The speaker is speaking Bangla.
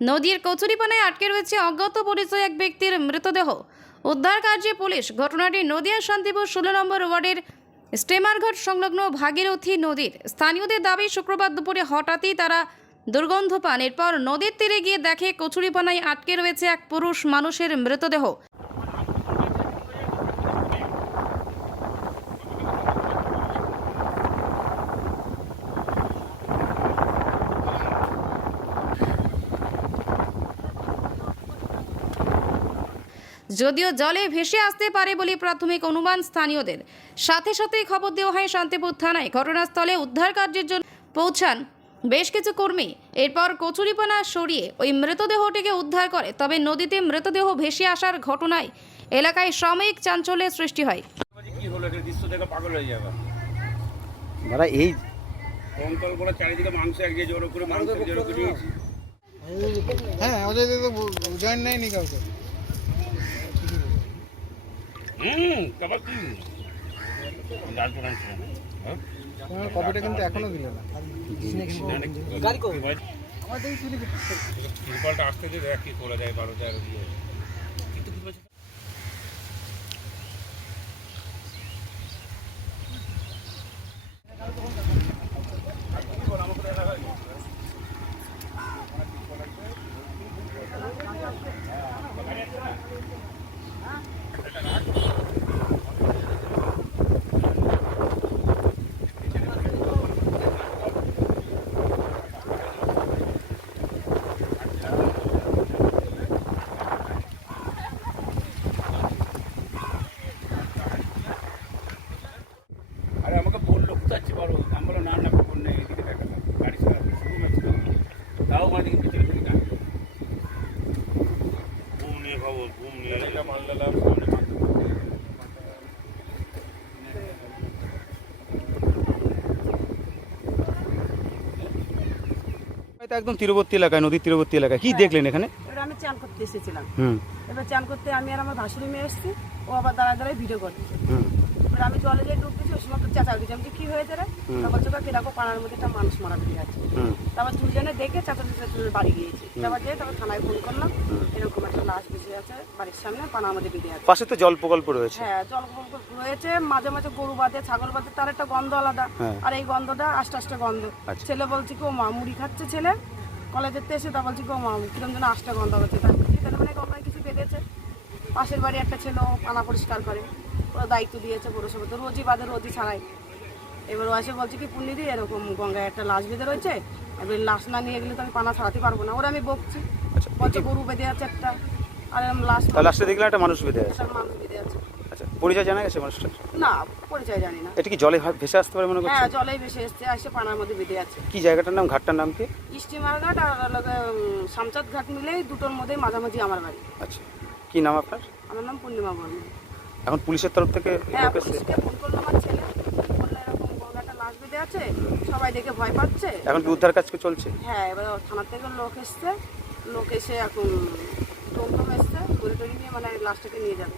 নদীর কচুরিপানায় আটকে রয়েছে অজ্ঞাত পরিচয় এক ব্যক্তির মৃতদেহ। উদ্ধার কার্যে পুলিশ ঘটনাটি নদিয়া শান্তিপুর ষোলো নম্বর ওয়ার্ডের স্টেমারঘাট সংলগ্ন ভাগীরথী নদীর। স্থানীয়দের দাবি, শুক্রবার দুপুরে হঠাৎই তারা দুর্গন্ধ পান। এরপর নদীর তীরে গিয়ে দেখে কচুরিপানায় আটকে রয়েছে এক পুরুষ মানুষের মৃতদেহ। যদিও জলে ভেসে আসতে পারে বলে প্রাথমিক অনুমান স্থানীয়দের। সাথে সাথেই খবর দেওয়া হয় শান্তিপুর থানায় ঘটনাস্থলে উদ্ধার কার্যের জন্য পৌঁছান বেশ কিছু কর্মী। এরপর কচুরিপানা সরিয়ে ওই মৃতদেহটিকে উদ্ধার করে তবে নদীতে মৃতদেহ ভেসে আসার ঘটনায় এলাকায় সাময়িক চাঞ্চল্যের সৃষ্টি হয়। হয়ে যাবে। দাদা এই কঙ্কল করে চারিদিকে মাংস এক যে করে মাংস এক করে। হ্যাঁ ওদের তো জয়েন নেয়নি কাউকে। হুম তারপর কি? না? হ্যাঁ? তোমার কপিটা কিন্তু এখনও দিল না। গাড়ি কো ত্রিপলটা আসতে দিয়ে দেখ কি করা যায় বারো তেরো দিয়ে কিন্তু কি বলছে আরে আমাকে বলল কোথাচ্ছি বলো আমি বললাম না না খবর নেই এদিকে দেখা না গাড়ি চালাচ্ছে শুরু হচ্ছে তাও আমার দিকে পিছনে পিছনে গাড়ি ঘুম নিয়ে খবর ঘুম নিয়ে এটা একদম তীরবর্তী এলাকায় নদীর তীরবর্তী এলাকায়। কি দেখলেন এখানে? এবার আমি চান করতে এসেছিলাম। এবার চান করতে আমি আর আমার ভাসুরি মেয়ে এসেছি ও আবার দাঁড়ায় দাঁড়ায় ভিডিও করছে। হুম। এবার আমি জলে যে ডুবতেছি ওই সময় চেঁচা দিচ্ছি আমি কি হয়েছে রে? তা বলছে কি দেখো পাড়ার মধ্যে একটা মানুষ মারা বেরিয়ে আছে তারপর দুজনে দেখে চাচা চাচা বাড়ি গিয়েছি। তারপর যেয়ে তারপর থানায় ফোন করলাম। এরকম একটা লাশ বেঁচে আছে বাড়ির সামনে পানার মধ্যে বেরিয়ে আছে পাশে তো জল প্রকল্প রয়েছে। হ্যাঁ জল রয়েছে। মাঝে মাঝে গরু বাঁধে ছাগল বাঁধে তার একটা গন্ধ আলাদা। হ্যাঁ। আর এই গন্ধটা আস্তে আস্তে গন্ধ। আচ্ছা। ছেলে বলছে কি ও মা মুড়ি খাচ্ছে ছেলে? কলেজের এসে তা বলছি কি ও মা কিরম যেন আস্তে গন্ধ হচ্ছে। তার তাহলে মানে কিছু বেঁধেছে পাশের বাড়ি একটা ছেলে পানা পরিষ্কার করে। ওরা দায়িত্ব দিয়েছে পৌরসভা তো রোজই বাদে রোজই ছাড়াই এবার ও এসে বলছে কি পুণ্যিদি এরকম গঙ্গায় একটা লাশ বেঁধে রয়েছে এবার লাশ না নিয়ে গেলে তো আমি পানা ছাড়াতে পারব না। ওরা আমি বকছি। আচ্ছা বলছে গরু বেঁধে আছে একটা আর লাশ তাহলে লাস্টে দেখলাম একটা মানুষ বেঁধে আছে? মানুষ বেঁধে আছে। আচ্ছা পরিচয় জানা গেছে মানুষটার? না পরিচয় জানি না। এটা কি জলে ভেসে আসতে পারে মনে হ্যাঁ করছেন জলেই ভেসে এসছে এসে পানার মধ্যে বেঁধে আছে। কি জায়গাটার নাম ঘাটটার নাম কি? স্টিমার ঘাট আর হলো শামচাঁদ ঘাট মিলেই দুটোর মধ্যে মাঝামাঝি আমার বাড়ি। আচ্ছা। কি নাম আপনার? আমার নাম পূর্ণিমা বর্মণ এখন পুলিশের তরফ থেকে হ্যাঁ পুলিশকে ফোন করল আমার ছেলে। বলল এরকম গঙ্গাটা লাশ বেঁধে আছে সবাই দেখে ভয় পাচ্ছে। এখন কি উদ্ধার কাজ চলছে? হ্যাঁ এবার থানা থেকে লোক এসছে। লোক এসে এখন টমটম এসছে গড়ি টড়ি নিয়ে মানে লাশটাকে নিয়ে যাবে।